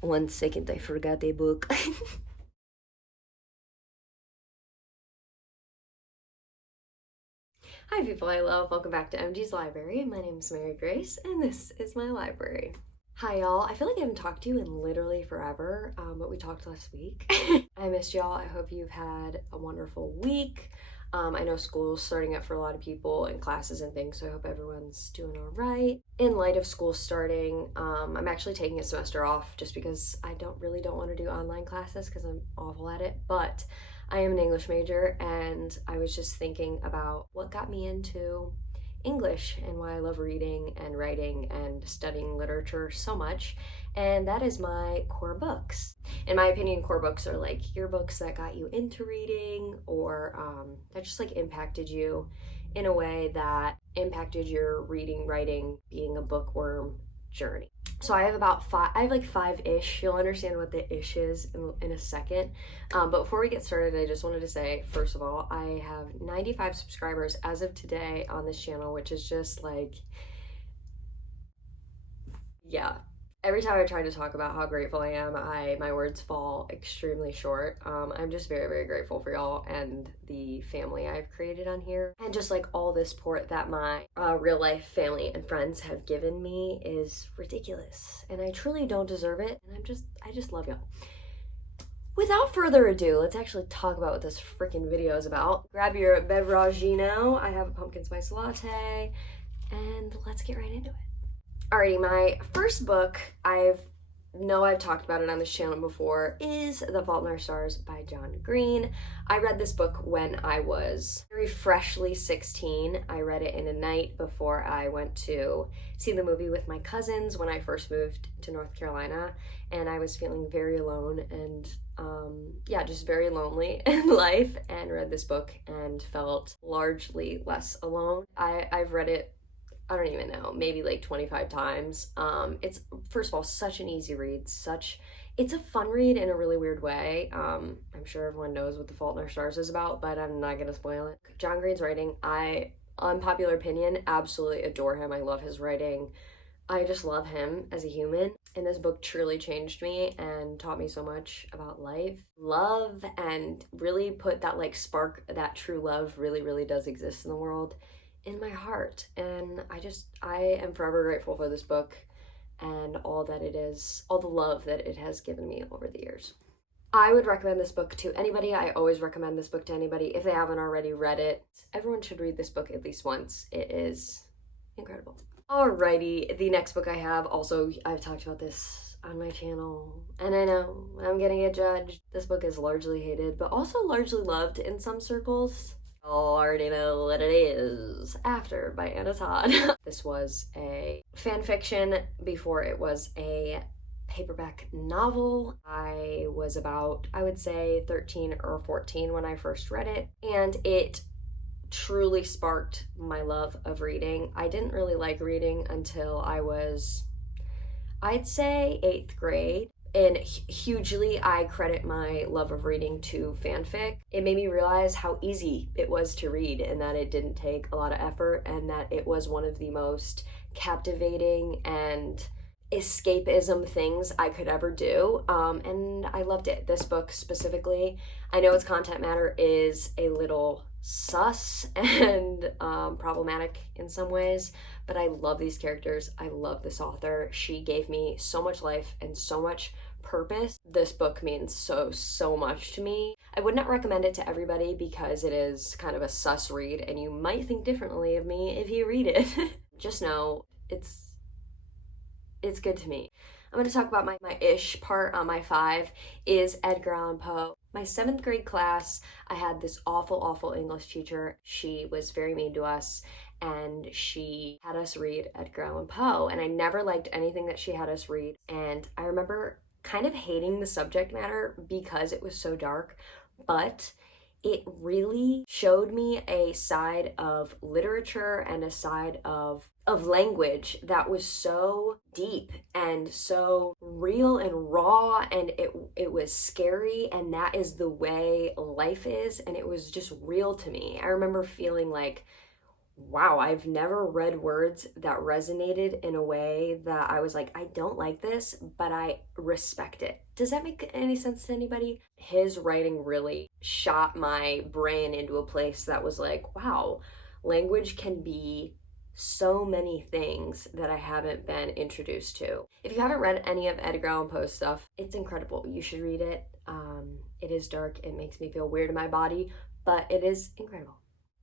One second, I forgot a book. Hi people I love, welcome back to MG's Library. My name is Mary Grace and this is my library. Hi y'all, I feel like I haven't talked to you in literally forever, but we talked last week. I missed y'all. I hope you've had a wonderful week. I know school's starting up for a lot of people and classes and things, so I hope everyone's doing all right. In light of school starting, I'm actually taking a semester off just because I don't want to do online classes because I'm awful at it, but I am an English major and I was just thinking about what got me into English and why I love reading and writing and studying literature so much, and that is my core books. In my opinion, core books are like your books that got you into reading or that just like impacted you in a way that impacted your reading, writing, being a bookworm journey. So I have about five, I have like five-ish. You'll understand what the ish is in a second. But before we get started, I just wanted to say, first of all, I have 95 subscribers as of today on this channel, which is just like, yeah. Every time I try to talk about how grateful I am, my words fall extremely short. I'm just very, very grateful for y'all and the family I've created on here. And just like all the support that my real life family and friends have given me is ridiculous. And I truly don't deserve it. And I just love y'all. Without further ado, let's actually talk about what this freaking video is about. Grab your beveragino. I have a pumpkin spice latte. And let's get right into it. Alrighty, my first book, I've talked about it on this channel before, is The Fault in Our Stars by John Green. I read this book when I was very freshly 16. I read it in a night before I went to see the movie with my cousins when I first moved to North Carolina, and I was feeling very alone and just very lonely in life, and read this book and felt largely less alone. I've read it, I don't even know, maybe like 25 times. It's, first of all, such an easy read, it's a fun read in a really weird way. I'm sure everyone knows what The Fault in Our Stars is about, but I'm not gonna spoil it. John Green's writing, unpopular opinion, absolutely adore him. I love his writing. I just love him as a human. And this book truly changed me and taught me so much about life, love, and really put that like spark that true love really, really does exist in the world in my heart. And I am forever grateful for this book and all that it is, all the love that it has given me over the years. I would recommend this book to anybody. I always recommend this book to anybody if they haven't already read it. Everyone should read this book at least once. It is incredible. Alrighty, the next book I have, also, I've talked about this on my channel, and I know I'm gonna get judged. This book is largely hated, but also largely loved in some circles. I already know what it is. After by Anna Todd. This was a fan fiction before it was a paperback novel. I was about, I would say, 13 or 14 when I first read it, and it truly sparked my love of reading. I didn't really like reading until I was, I'd say, 8th grade. And hugely, I credit my love of reading to fanfic. It made me realize how easy it was to read and that it didn't take a lot of effort and that it was one of the most captivating and escapism things I could ever do. And I loved it. This book specifically, I know its content matter is a little sus and problematic in some ways, but I love these characters. I love this author. She gave me so much life and so much purpose. This book means so much to me. I would not recommend it to everybody because it is kind of a sus read and you might think differently of me if you read it. Just know it's good to me. I'm going to talk about my ish part on my 5 is Edgar Allan Poe. My 7th grade class, I had this awful English teacher. She was very mean to us and she had us read Edgar Allan Poe, and I never liked anything that she had us read. And I remember kind of hating the subject matter because it was so dark, but it really showed me a side of literature and a side of language that was so deep and so real and raw, and it was scary, and that is the way life is, and it was just real to me. I remember feeling like, wow, I've never read words that resonated in a way that I was like, I don't like this, but I respect it. Does that make any sense to anybody? His writing really shot my brain into a place that was like, wow, language can be so many things that I haven't been introduced to. If you haven't read any of Edgar Allan Poe's stuff, it's incredible. You should read it. It is dark. It makes me feel weird in my body, but it is incredible.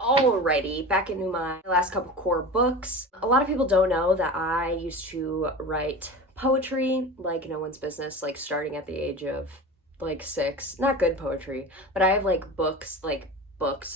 Alrighty, back into my last couple core books. A lot of people don't know that I used to write poetry like no one's business, like starting at the age of like 6. Not good poetry, but I have like books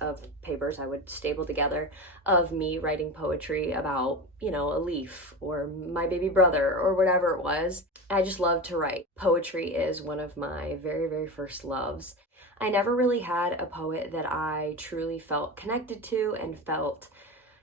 of papers I would staple together of me writing poetry about, a leaf or my baby brother or whatever it was. I just love to write. Poetry is one of my very, very first loves. I never really had a poet that I truly felt connected to and felt,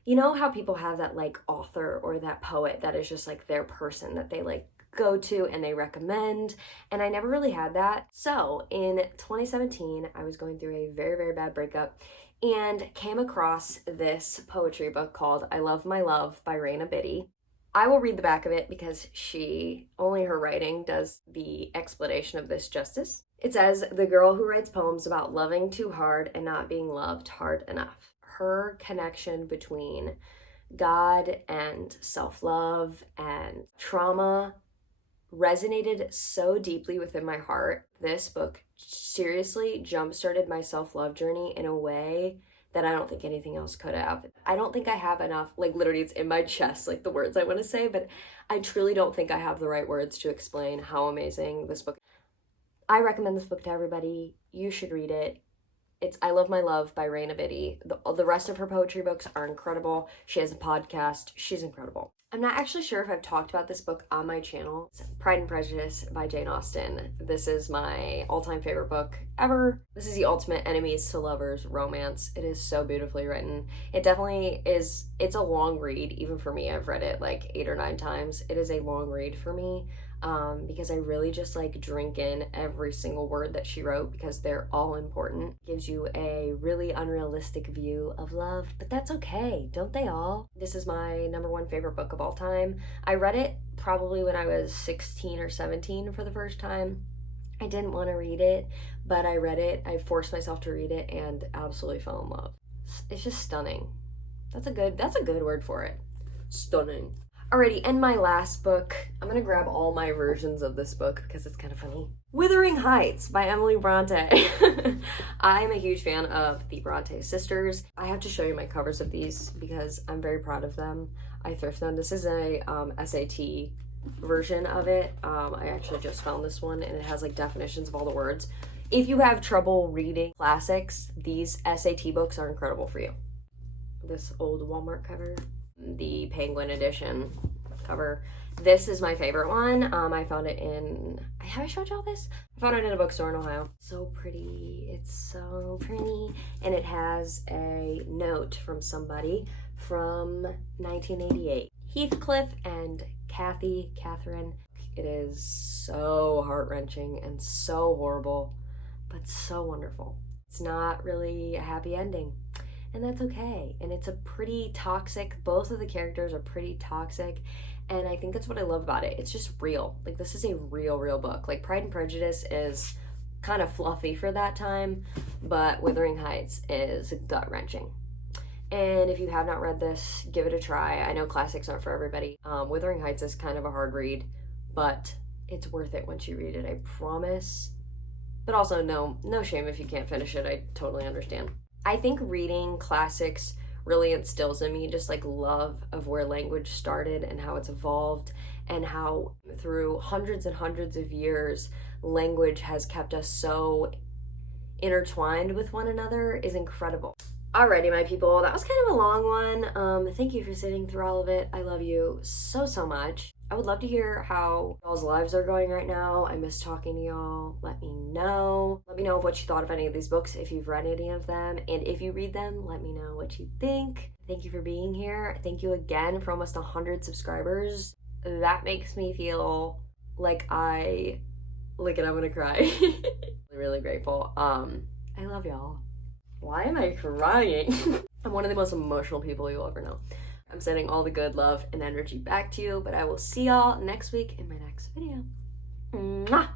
how people have that like author or that poet that is just like their person that they like go to and they recommend, and I never really had that. So in 2017, I was going through a very, very bad breakup and came across this poetry book called I Love My Love by Raina Biddy. I will read the back of it because only her writing does the explanation of this justice. It says, the girl who writes poems about loving too hard and not being loved hard enough. Her connection between God and self-love and trauma resonated so deeply within my heart. This book seriously jump-started my self-love journey in a way that I don't think anything else could have. I don't think I have enough, like literally it's in my chest, like the words I want to say, but I truly don't think I have the right words to explain how amazing this book is. I recommend this book to everybody. You should read it. It's I Love My Love by Raina Biddy. The rest of her poetry books are incredible. She has a podcast. She's incredible. I'm not actually sure if I've talked about this book on my channel. It's Pride and Prejudice by Jane Austen. This is my all-time favorite book ever. This is the ultimate enemies to lovers romance. It is so beautifully written. It definitely is, it's a long read, even for me. I've read it like 8 or 9 times. It is a long read for me. Because I really just like drink in every single word that she wrote because they're all important. Gives you a really unrealistic view of love, but that's okay. Don't they all? This is my number 1 favorite book of all time. I read it probably when I was 16 or 17 for the first time. I didn't want to read it, but I read it. I forced myself to read it and absolutely fell in love. It's just stunning. That's a good word for it. Stunning. Alrighty, and my last book, I'm gonna grab all my versions of this book because it's kind of funny. Wuthering Heights by Emily Bronte. I'm a huge fan of the Bronte sisters. I have to show you my covers of these because I'm very proud of them. I thrift them. This is a SAT version of it. I actually just found this one and it has like definitions of all the words. If you have trouble reading classics, these SAT books are incredible for you. This old Walmart cover. The Penguin edition cover. This is my favorite one. I found it have I showed y'all this? I found it in a bookstore in Ohio. So pretty. It's so pretty. And it has a note from somebody from 1988. Heathcliff and Catherine. It is so heart-wrenching and so horrible, but so wonderful. It's not really a happy ending. And that's okay. And it's a pretty toxic, both of the characters are pretty toxic. And I think that's what I love about it. It's just real. Like, this is a real book. Like, Pride and Prejudice is kind of fluffy for that time, but Wuthering Heights is gut-wrenching. And if you have not read this, give it a try. I know classics aren't for everybody. Wuthering Heights is kind of a hard read, but it's worth it once you read it, I promise. But also, no shame if you can't finish it. I totally understand. I think reading classics really instills in me just like love of where language started and how it's evolved and how through hundreds and hundreds of years language has kept us so intertwined with one another is incredible. Alrighty, my people, that was kind of a long one. Thank you for sitting through all of it. I love you so much. I would love to hear how y'all's lives are going right now. I miss talking to y'all. Let me know. Let me know what you thought of any of these books, if you've read any of them. And if you read them, let me know what you think. Thank you for being here. Thank you again for almost 100 subscribers. That makes me feel like I'm gonna cry. Really grateful. I love y'all. Why am I crying? I'm one of the most emotional people you'll ever know. I'm sending all the good love and energy back to you, but I will see y'all next week in my next video. Mwah!